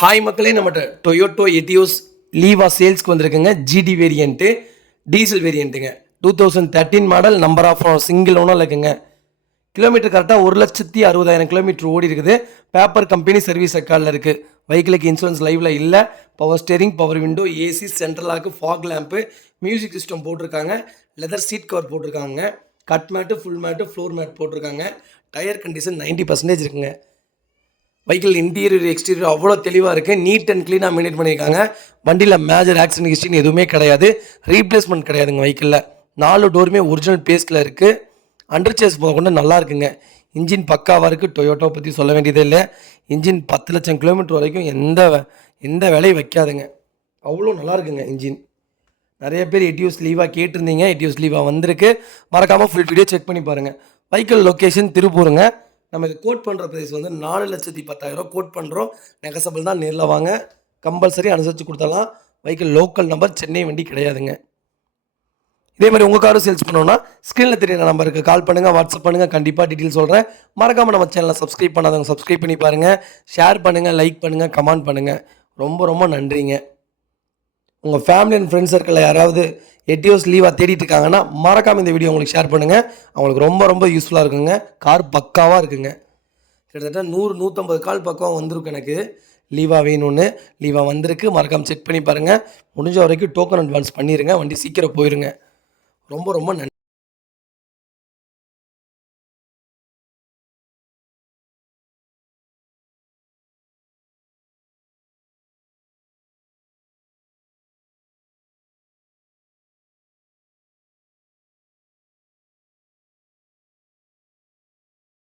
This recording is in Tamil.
ஹாய் மக்களே, நம்மகிட்ட டொயோட்டோ எட்டியோஸ் லீவா சேல்ஸ்க்கு வந்திருக்குங்க. ஜிடி வேரியண்ட்டு, டீசல் வேரியண்ட்டுங்க. 2013 மாடல், நம்பர் ஆஃப் சிங்கிள் ஓனரில் இருக்குங்க. கிலோமீட்டர் கரெக்டாக 1,60,000 கிலோமீட்டர் ஓடி இருக்குது. பேப்பர் கம்பெனி சர்வீஸ் ரெக்கார்டில் இருக்குது. வெஹிக்கிளுக்கு இன்சூரன்ஸ் லைவில் இல்லை. Power steering, power window, AC, central lock, fog lamp, music system போட்டிருக்காங்க. லெதர் சீட் கவர் போட்டிருக்காங்க. Cut mat, full mat, floor mat போட்டிருக்காங்க. டயர் கண்டிஷன் 90% இருக்குங்க. வெஹிக்கிள் இன்டீரியர் எக்ஸ்டீரியர் அவ்வளோ தெளிவாக இருக்குது. நீட் அண்ட் க்ளீனாக மெயின்டைன் பண்ணியிருக்காங்க. வண்டியில் மேஜர் ஆக்சிடென்ட் ஹிஸ்ட்ரின்னு எதுவுமே கிடையாது. ரீப்ளேஸ்மெண்ட் கிடையாதுங்க. வெஹிக்கிளில் 4 டோருமே ஒரிஜினல் பேஸ்ட்டில் இருக்குது. அண்டர் சேஸ் போக கொண்டு நல்லா இருக்குங்க. இன்ஜின் பக்காவாக இருக்குது. டொயோட்டோ பற்றி சொல்ல வேண்டியதே இல்லை. இன்ஜின் 10 லட்சம் கிலோமீட்டர் வரைக்கும் எந்த வேலையும் வைக்காதுங்க. அவ்வளோ நல்லா இருக்குங்க இன்ஜின். நிறைய பேர் எட்டியோஸ் லீவாக கேட்டிருந்தீங்க. எட்டியோஸ் லீவாக வந்திருக்கு. மறக்காமல் ஃபுல் வீடியோ செக் பண்ணி பாருங்கள். வெஹிக்கிள் லொக்கேஷன் திருப்பூருங்க. நம்ம இது கோட் பண்ணுற ப்ரைஸ் வந்து 4,10,000 கோட் பண்ணுறோம். நெகசபிள் தான். நேரில் வாங்க, கம்பல்சரி அனுசரித்து கொடுத்தலாம். வெஹிக்கிள் லோக்கல் நம்பர், சென்னை வண்டி கிடையாதுங்க. இதே மாதிரி உங்கள் காரும் சேல்ஸ் பண்ணோன்னா ஸ்க்ரீனில் தெரியுற நம்பருக்கு கால் பண்ணுங்கள், வாட்ஸ்அப் பண்ணுங்கள். கண்டிப்பாக டீட்டெயில் சொல்கிறேன். மறக்காமல் நம்ம சேனலை சப்ஸ்கிரைப் பண்ணாதவங்க சப்ஸ்கிரைப் பண்ணி பாருங்கள். ஷேர் பண்ணுங்கள், லைக் பண்ணுங்கள், கமெண்ட் பண்ணுங்கள். ரொம்ப ரொம்ப நன்றிங்க. உங்கள் ஃபேமிலி அண்ட் ஃப்ரெண்ட்ஸ் சர்க்கிளில் யாராவது எட்டியோஸ் லீவாக தேடிட்டு இருக்காங்கன்னா மறக்காமல் இந்த வீடியோ உங்களுக்கு ஷேர் பண்ணுங்கள். அவங்களுக்கு ரொம்ப ரொம்ப யூஸ்ஃபுல்லாக இருக்குங்க. கார் பக்காவாக இருக்குங்க. கிட்டத்தட்ட 100-150 கால் பக்கம் வந்திருக்கு. எனக்கு லீவா வேணும்னு லீவா வந்திருக்கு. மறக்காமல் செக் பண்ணி பாருங்கள். முடிஞ்ச வரைக்கும் டோக்கன் அட்வான்ஸ் பண்ணிடுங்க. வண்டி சீக்கிரம் போயிருங்க. ரொம்ப ரொம்ப நன்றி.